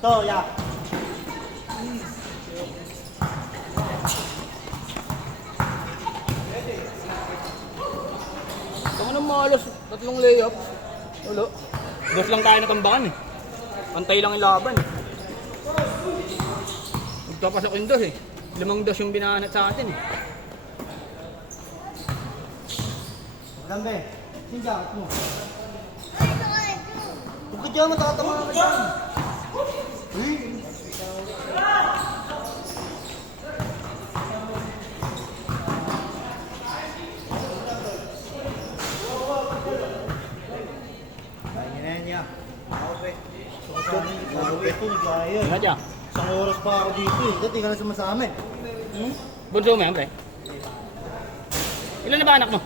To, ya. Tama nang malos, 3 layup. Ulo. Dos lang tayo natambakan eh. Pantay lang yung laban eh. Magpapasok yung dos eh. 5 dos yung binahanat sa atin eh. Lambe, yung jacket mo. Huwag ka dyan, matatama ka dyan. Uy! Niya. Okay. Ito, nagaya. Nga dyan. Isang oras pa ako dito eh. Dati ka na sumasama eh. Bunso mo yan, pre. Ilan na ba anak mo?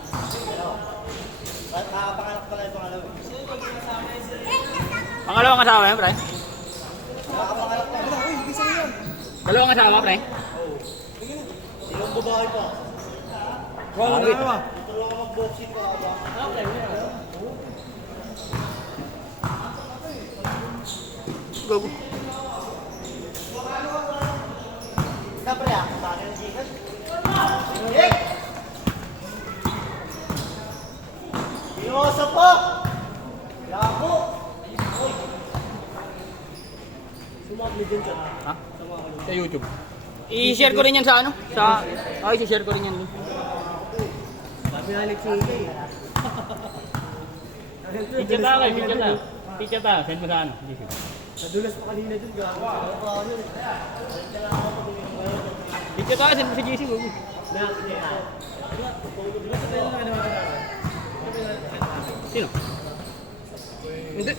Nakapanganak pala yung pangalawa. Pangalawang asawa yan, pre. Nakapanganak pa. Uy, isa yan. Dalawang asawa, pre. Ilang babae pa. Wow, Ito lang ako mag-boxing ka ba? Gago. Siyempre ah, sa akin ang chicken. Iyosa po! Yapo! Sumakli dyan ka. Ha? Sa YouTube. I-share ko rin yan sa ano? Sa... Ay, i-share ko rin yan. Sabi nga ni Chile. Picture tayo, picture tayo. Picture tayo, send mo sa ano? Nadulas pa kanina dun, gago. Picture tayo, send mo sa GC. Gago. Sino? Hindi.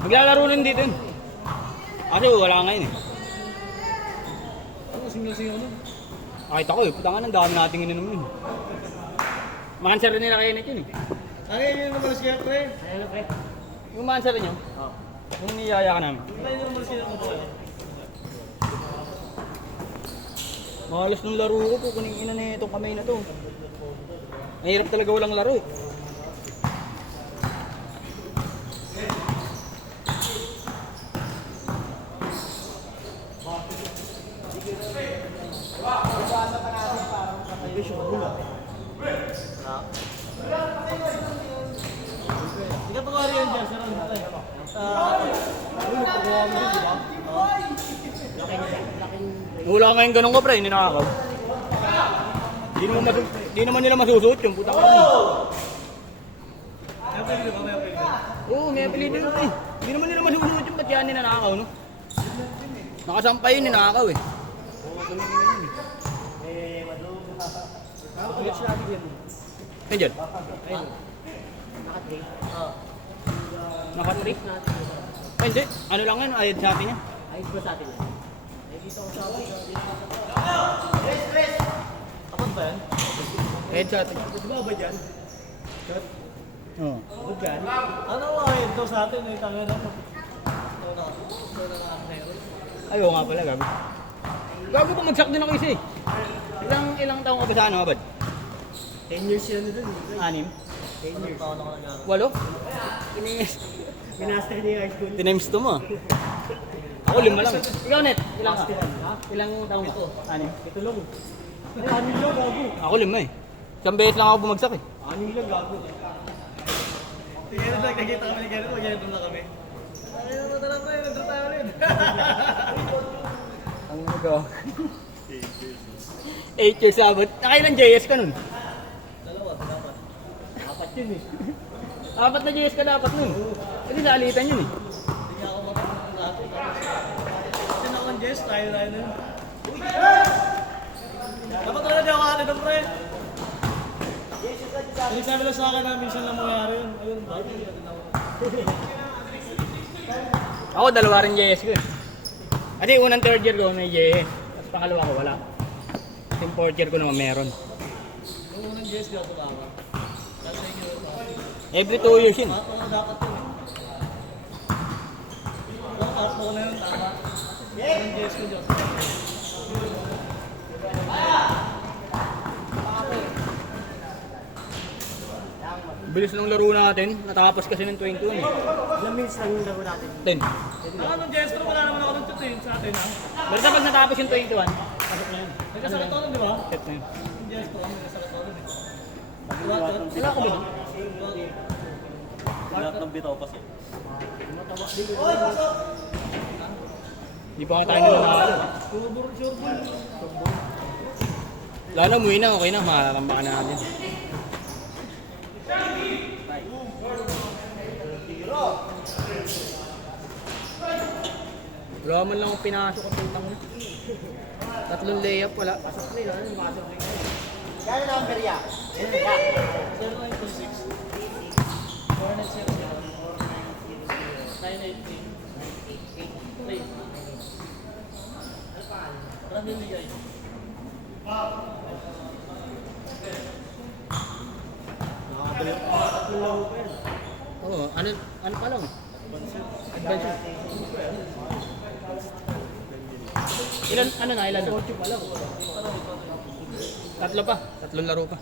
Maglalaro nun dito yun. Kasi wala ngayon eh. Ano, singaw-singaw nun? Nakita ko eh, puta nga ng dami nating ininom yun. Mansar rin nila kayo na yun eh. Ano yun yung naman siya, pre? Ano, pre? Yung mansar rin yun? Oo. Yung niyaya ka namin. Ano yung naman siya mo ba? Mahalas ng laro ko po, kuning ina na itong kamay na to. Mahirap talaga walang laro eh. Hindi ka pagkari yan dyan, sir. Ulo, pagawa mo yun, di ba? Wala ngayon ganun ko pre, hindi nakakaw. Di naman nila masusuot yung puta ka rin. May apelido ba? May apelido? Oo, may apelido yun eh. Di naman nila masusuot yung ba't yan ninanakaw no? Nakasampay yun, ninakaw eh. Ulit siya natin yan. Nandiyan? Ayun. Naka-3? Oo. Naka-3? Ay hindi, ano lang yan, ayad sa atin yan. Ayos ba sa atin yan? Nakikita ko sa atin. Rest! Kapag ba yan? Ayad sa atin. Di ba ba dyan? Shot? Oo. Kapag dyan? Ano ba ayun to sa atin? Ay, tanga na. Ayaw nga pala, gabi. Gabi ko magsak din ako isa eh. Ilang taong ka ba sa ano, abad? 10 years yan na dun. 6? 10 years. Taon ako nag-aaral. 8? Minaster niya yung high school. Tinimes to mo ah. Ako 5 lang. Ikaw net, ilang ka? Ilang taong ka? 6? Itulong. Anin lang, gago. Ako 5 eh. Isang beses lang ako bumagsak eh. Anin lang, gago. Tingnan na, nagkakita kami ni Gano, mag-ganito na kami. Ay, naman pa yun, nandun tayo ulit. Ang nagawa. 8 years abot. Nakailan JS ka nun? Dalawa. 4 yun eh. 4 na JS ka dapat nun. Kasi naalitan yun eh. Hindi nga ako makapunta lahat. Kasi naman, Jess, tayo na yun. Dapat talaga di ako kate doon, pre. Hindi sabi lang sa akin na minsan lang mangyari yun. Ayun, bakit hindi natin ako. Ako 2 rin JS ko eh. Kasi unang 3rd year ko may JS. Tapos pangalawa ko wala. Yung 4th year ko naman meron. Yung unang Jess, di ako tama. Kasi yun, Every 2 years yun. Ako dapat yun. Ang art mo na yun, tama. Yung Jess ko, Diyos. Bilis ng laro natin. Natapos kasi ng 21 eh. Ilang minutes lang yung laro natin. 10. Anong gesture? Wala naman ako ng tutin sa atin ha. Pero kapag natapos yung 21, pasok na yun. Nagkasakit ako nun, di ba? Set na yun. Yung gesture, nagkasakit ako nun eh. Wala ko ba? Lahat ng bitaw kasi. Hindi pa nga tayo nanalo. Sure ball. Lalo, umuwi na. Okay na. Makakamba ka na natin. Wala man lang akong pinasok at pintang mo. 3 layup, wala. Pasok na yun. Pasok na yun. Kaya number ya? 0926. 4970. 983. Parang binigay. Oo, ano pa lang? Adventure. Ilan, ano na, ilan na? 40 pa lang. 3 pa, 3 laro pa.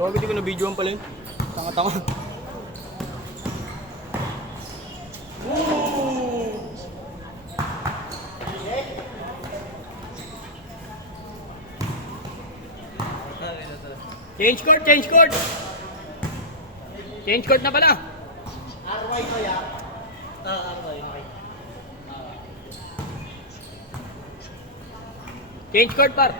So, hindi ko na-videoan pala yun. Tanga-tanga. Change court, change court! Change court na pala! RY ko ya? Okay. Change court, par!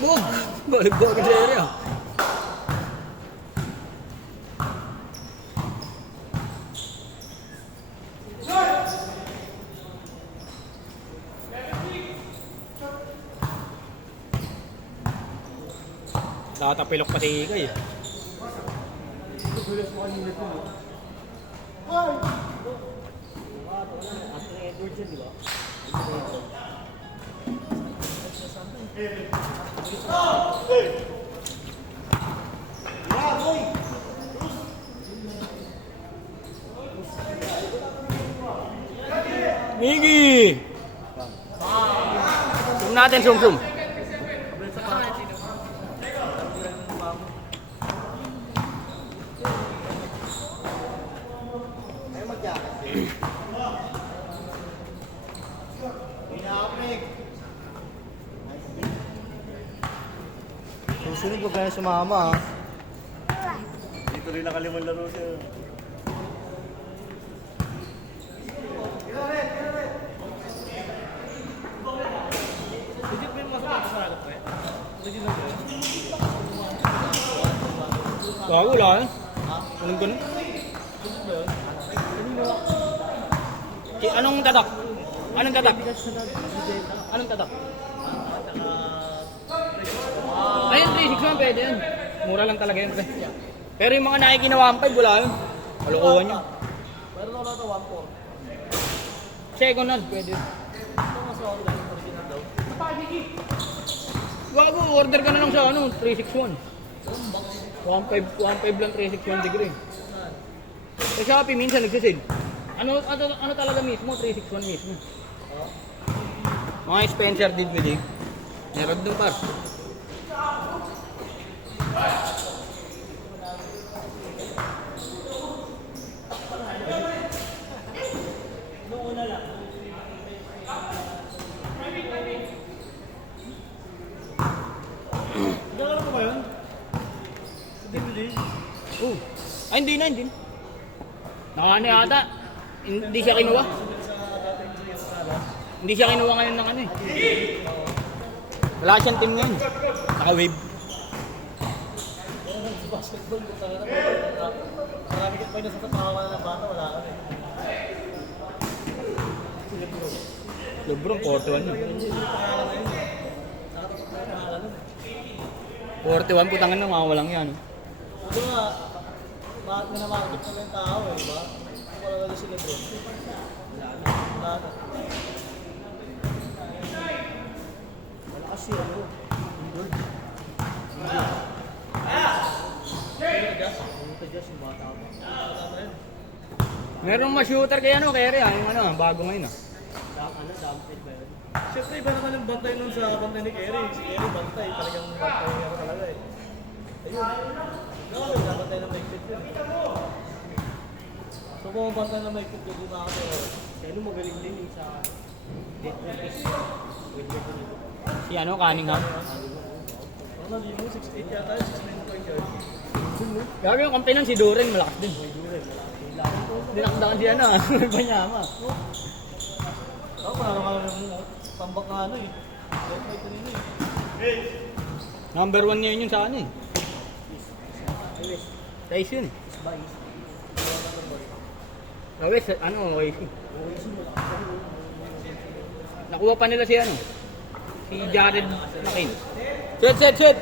Boom! Balik daw ka sa area. Nakatapilok pati ikay eh. Miggy! Zoom natin, zoom. Ay mag-jacket. Pinapig. Susunod ko kaya sumama ha. Dito rin nakalimang laro siya. Legit ba yung mas sa harap ko eh? Legit na ba yun? Bago wala eh. Anong ganun? Legit ba yun? Kanina ako. Anong tatak? Anong tatak? Anong tatak? Ayun, 3-6 man pwede yun. Mura lang talaga yun. Pero yung mga nakikinawa 1.5 wala yun. Kalokohan yun. Pero wala ito 1-4. second hand, pwede. Ito mas ako lang, original daw. Bago, order ka na lang sa ano, 361. 1.5 lang 361 degree. Sa Shopee minsan nagsisale. Ano talaga mismo? 361 mismo. Mga Spencer did with it. Meron doon par. Nagkakaroon ko ba yun? Hindi. Oh. Ay, hindi na. Nakano yata. Hindi siya kinuha. Hindi siya kinuha ngayon ng ano eh. Wala siyang team ngayon. Naka-wave. Sa basketball, marami ka pa yun sa tapawan ng bata, wala ka na eh. Lebron, 41 yun. 41 putangan na mga walang yan. Ito nga, bakit na namarket na yung tao eh, diba? Wala wala si Lebron. Wala na. Wala kasi ano, Gold. Just yung bata ko. Merong ma-shooter kaya ano, kaya rin yung ano, bago ngayon ah. Dumped ba yun? Siyempre, iba naman yung bantay nun sa bantay ni Kerry. Si Kerry bantay, talagang bantay niya talaga eh. Ayun. No, bantay na maigpit yun. So kung bantay na maigpit yun, di ba ako pero kaya nung magaling din yung sa death practice. Si ano, Cunningham. Ano naging mo, 6'8 yata, 6'9 point yard. Gagawin yung kampinan si Duren, malakas din. Dinakdakan siya na, Banyama. Ako, parang ka lang tambak na ano eh. Death fight kanina eh. Number 1 ngayon yun sa ano eh. Size yun eh. Awes, ano, okay. Nakuha pa nila si ano, si Jared McCain. Set!